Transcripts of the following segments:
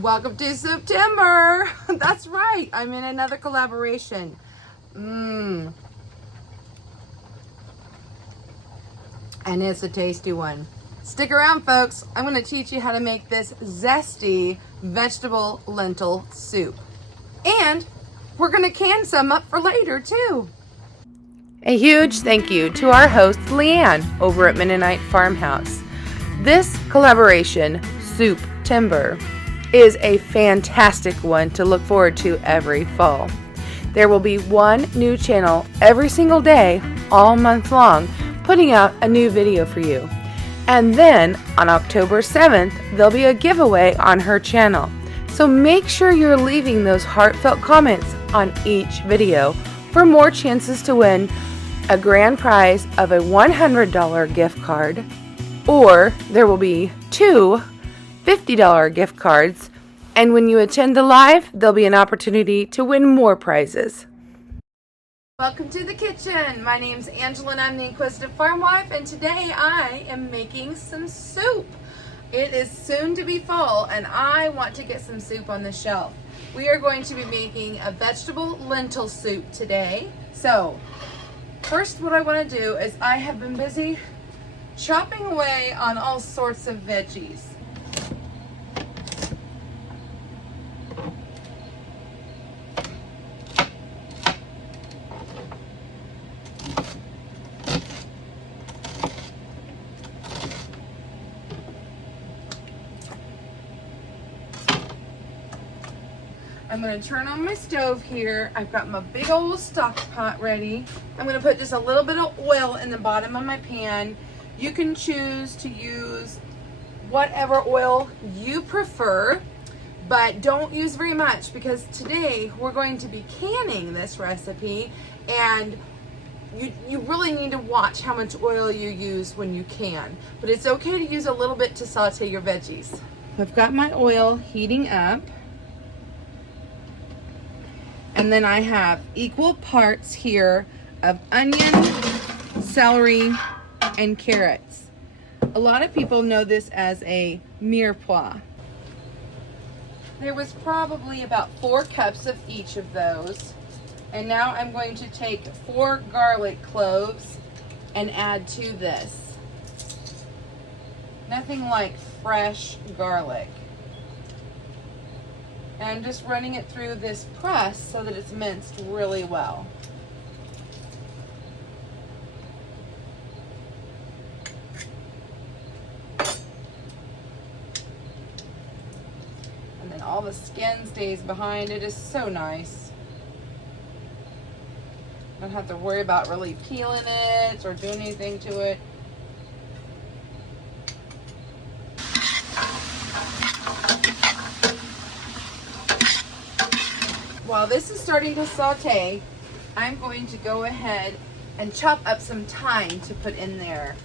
Welcome to Souptember. That's right. I'm in another collaboration. And it's a tasty one. Stick around, folks. I'm going to teach you how to make this zesty vegetable lentil soup. And we're going to can some up for later, too. A huge thank you to our host, LeAnne, over at Mennonite Farmhouse. This collaboration, Souptember, is a fantastic one to look forward to every fall. There will be one new channel every single day, all month long, putting out a new video for you. And then on October 7th, there'll be a giveaway on her channel. So make sure you're leaving those heartfelt comments on each video for more chances to win a grand prize of a $100 gift card, or there will be two $50 gift cards, and when you attend the live, there'll be an opportunity to win more prizes. Welcome to the kitchen. My name's Angela and I'm the Inquisitive Farm Wife, and today I am making some soup. It is soon to be fall and I want to get some soup on the shelf. We are going to be making a vegetable lentil soup today. So first, what I want to do is I have been busy chopping away on all sorts of veggies. I'm going to turn on my stove here. I've got my big old stock pot ready. I'm going to put just a little bit of oil in the bottom of my pan. You can choose to use whatever oil you prefer, but don't use very much because today we're going to be canning this recipe, and you really need to watch how much oil you use when you can. But it's okay to use a little bit to saute your veggies. I've got my oil heating up. And then I have equal parts here of onion, celery, and carrots. A lot of people know this as a mirepoix. There was probably about 4 cups of each of those. And now I'm going to take 4 garlic cloves and add to this. Nothing like fresh garlic. And I'm just running it through this press so that it's minced really well. And then all the skin stays behind. It is so nice. Don't have to worry about really peeling it or doing anything to it. While this is starting to saute, I'm going to go ahead and chop up some thyme to put in there.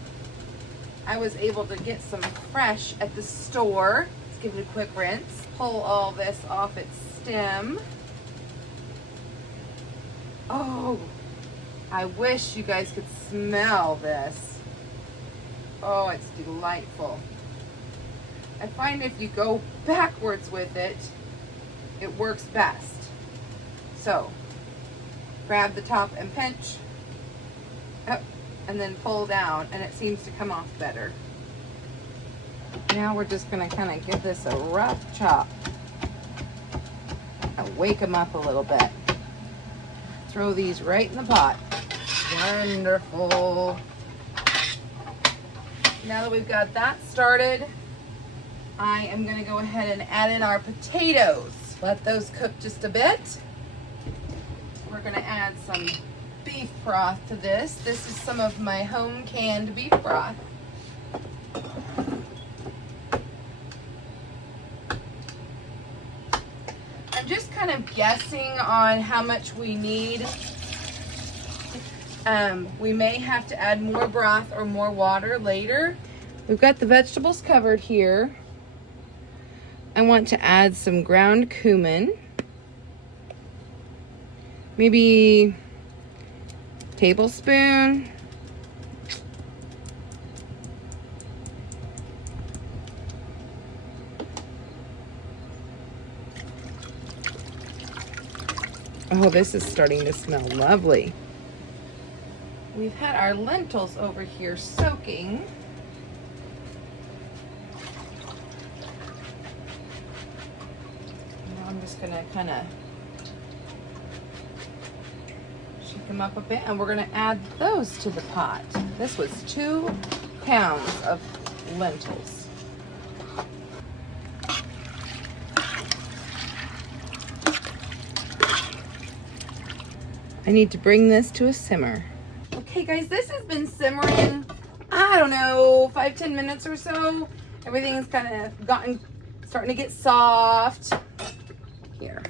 I was able to get some fresh at the store. Let's give it a quick rinse. Pull all this off its stem. Oh, I wish you guys could smell this. Oh, it's delightful. I find if you go backwards with it, it works best. So, grab the top and pinch, up, and then pull down, and it seems to come off better. Now we're just going to kind of give this a rough chop and wake them up a little bit. Throw these right in the pot. Wonderful. Now that we've got that started, I am going to go ahead and add in our potatoes. Let those cook just a bit. We're going to add some beef broth to this. This is some of my home canned beef broth. I'm just kind of guessing on how much we need. We may have to add more broth or more water later. We've got the vegetables covered here. I want to add some ground cumin. Maybe a tablespoon. Oh, this is starting to smell lovely. We've had our lentils over here soaking. Now I'm just gonna kind of shake them up a bit, and we're gonna add those to the pot. This was 2 pounds of lentils. I need to bring this to a simmer. Okay guys, this has been simmering, I don't know, 5-10 minutes or so. Everything's kind of starting to get soft. Here,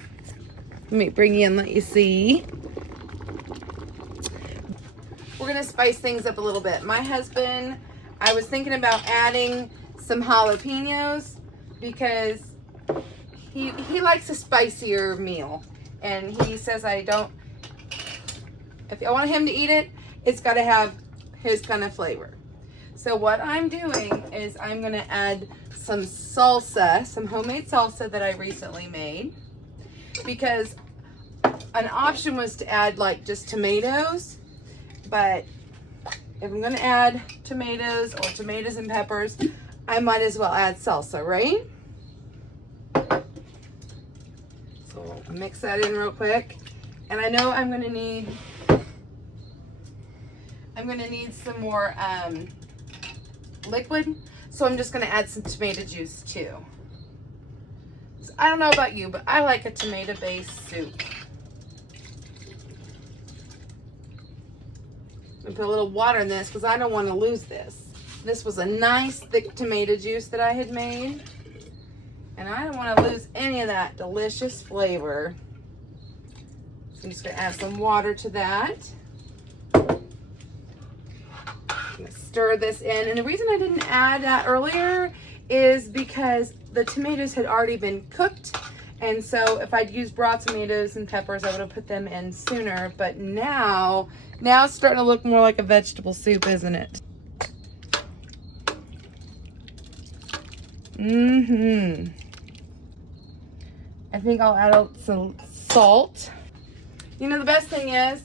let me bring you and let you see. We're gonna spice things up a little bit. My husband, I was thinking about adding some jalapenos because he likes a spicier meal. And he says if I want him to eat it, it's got to have his kind of flavor. So what I'm doing is I'm going to add some salsa, some homemade salsa that I recently made. Because an option was to add like just tomatoes. But if I'm going to add tomatoes or tomatoes and peppers, I might as well add salsa, right? So I'll mix that in real quick. And I know I'm going to need some more liquid, so I'm just going to add some tomato juice too. So I don't know about you, but I like a tomato-based soup. I'm going to put a little water in this because I don't want to lose this. This was a nice thick tomato juice that I had made, and I don't want to lose any of that delicious flavor. So I'm just going to add some water to that. I'm gonna stir this in, and the reason I didn't add that earlier is because the tomatoes had already been cooked, and so if I'd used raw tomatoes and peppers, I would have put them in sooner. But now it's starting to look more like a vegetable soup, isn't it? I think I'll add some salt. You know, the best thing is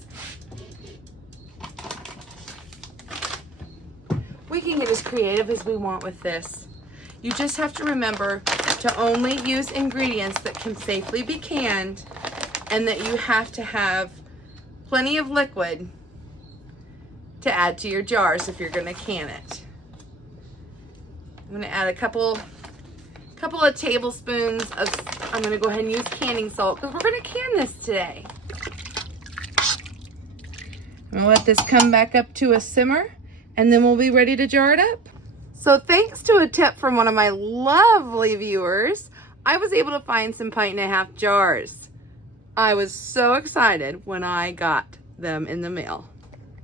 we can get as creative as we want with this. You just have to remember to only use ingredients that can safely be canned, and that you have to have plenty of liquid to add to your jars if you're gonna can it. I'm gonna add a couple of tablespoons of, I'm gonna go ahead and use canning salt because we're gonna can this today. I'm gonna let this come back up to a simmer, and then we'll be ready to jar it up. So thanks to a tip from one of my lovely viewers, I was able to find some 1.5-pint jars. I was so excited when I got them in the mail.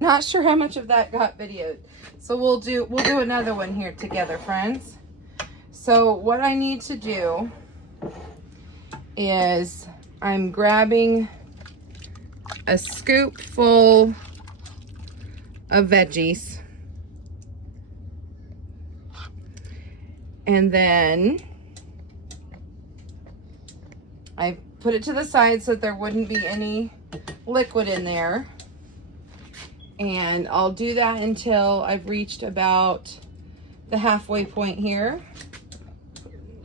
Not sure how much of that got videoed. So we'll do another one here together, friends. So what I need to do is I'm grabbing a scoop full of veggies. And then I put it to the side so that there wouldn't be any liquid in there. And I'll do that until I've reached about the halfway point here.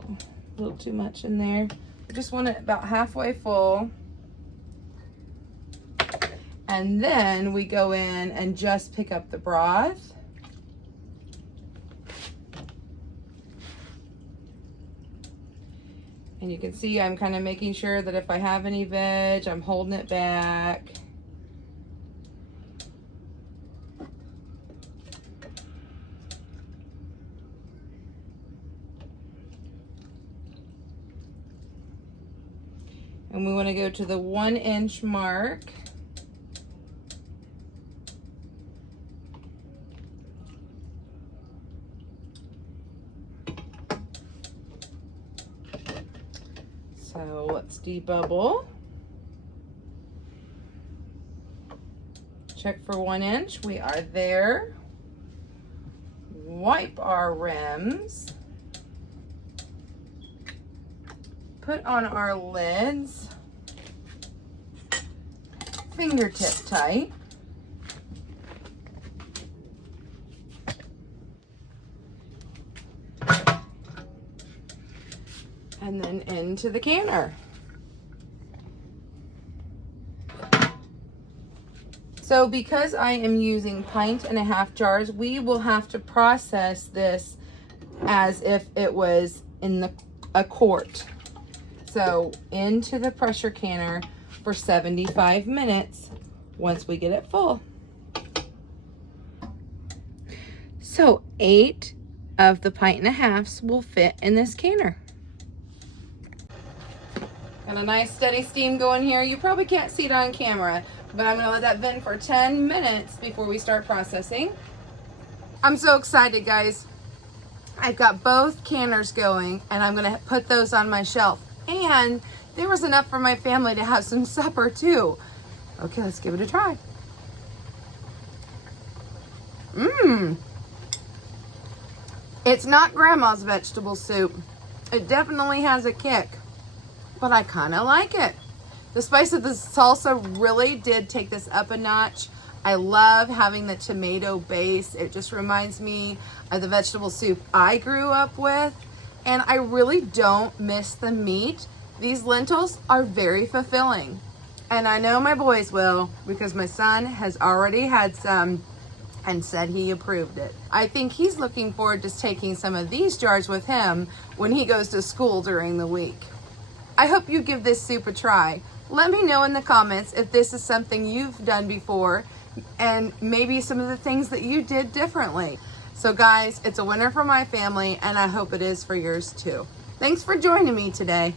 A little too much in there. I just want it about halfway full. And then we go in and just pick up the broth. And you can see I'm kind of making sure that if I have any veg, I'm holding it back. And we want to go to the 1-inch mark. So let's debubble. Check for 1 inch. We are there. Wipe our rims. Put on our lids. fingertip tight. And then into the canner. So because I am using 1.5 pint jars, we will have to process this as if it was in a quart. So into the pressure canner for 75 minutes once we get it full. So 8 of the 1.5 pints will fit in this canner. Got a nice steady steam going here. You probably can't see it on camera, but I'm gonna let that vent for 10 minutes before we start processing. I'm so excited, guys. I've got both canners going and I'm gonna put those on my shelf. And there was enough for my family to have some supper too. Okay, let's give it a try. It's not grandma's vegetable soup. It definitely has a kick, but I kind of like it. The spice of the salsa really did take this up a notch. I love having the tomato base. It just reminds me of the vegetable soup I grew up with. And I really don't miss the meat. These lentils are very fulfilling. And I know my boys will, because my son has already had some and said he approved it. I think he's looking forward to taking some of these jars with him when he goes to school during the week. I hope you give this soup a try. Let me know in the comments if this is something you've done before and maybe some of the things that you did differently. So guys, it's a winner for my family and I hope it is for yours too. Thanks for joining me today.